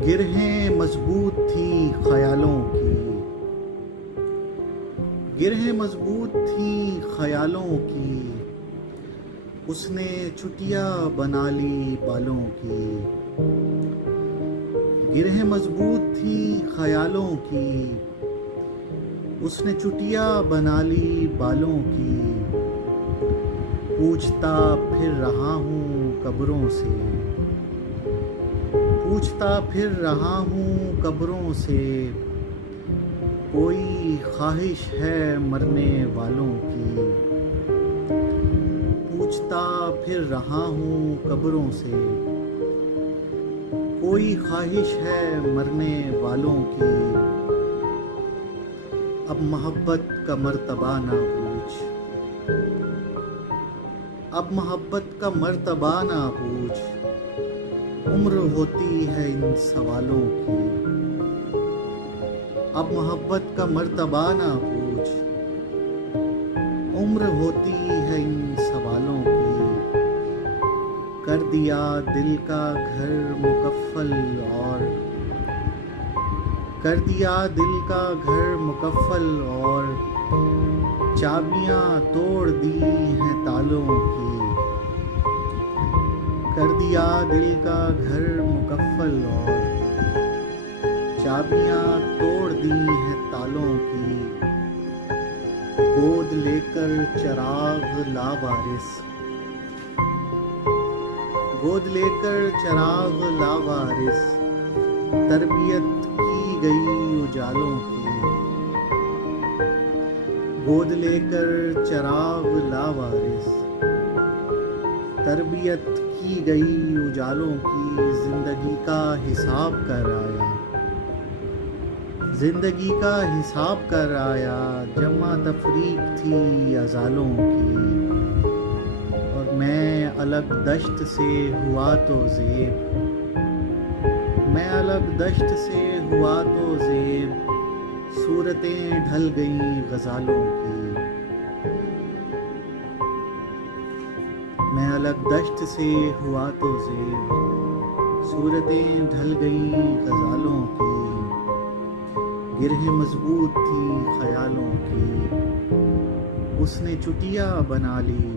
گرہیں مضبوط تھیں خیالوں کی، گرہیں مضبوط تھیں خیالوں کی، اس نے چٹیا بنا لی بالوں کی۔ گرہیں مضبوط تھیں خیالوں کی، اس نے چٹیا بنا لی بالوں کی۔ پوچھتا پھر رہا ہوں قبروں سے، پوچھتا پھر رہا ہوں قبروں سے، کوئی خواہش ہے مرنے والوں کی۔ پوچھتا پھر رہا ہوں قبروں سے، کوئی خواہش ہے مرنے والوں کی۔ اب محبت کا مرتبہ نہ پوچھ، اب محبت کا مرتبہ نہ پوچھ، عمر ہوتی ہے ان سوالوں کی۔ اب محبت کا مرتبہ نہ پوچھ، عمر ہوتی ہے ان سوالوں کی۔ کر دیا دل کا گھر مکفل اور، کر دیا دل کا گھر مکفل اور، چابیاں توڑ دی ہیں تالوں کی۔ کر دیا دل کا گھر مکفل اور، چابیاں توڑ دی ہیں تالوں کی۔ گود لے کر چراغ لاوارث، گود لے کر چراغ لاوارث، تربیت کی گئی اجالوں کی۔ گود لے کر چراغ لاوارث، تربیت کی گئی اجالوں کی۔ زندگی کا حساب کر آیا، زندگی کا حساب کر آیا، جمع تفریق تھی ازالوں کی۔ اور میں الگ دشت سے ہوا تو زیب، میں الگ دشت سے ہوا تو زیب، صورتیں ڈھل گئیں غزالوں کی۔ میں الگ دشت سے ہوا تو زیب، صورتیں ڈھل گئیں غزالوں کی۔ گرہیں مضبوط تھیں خیالوں کی، اس نے چٹیا بنا لی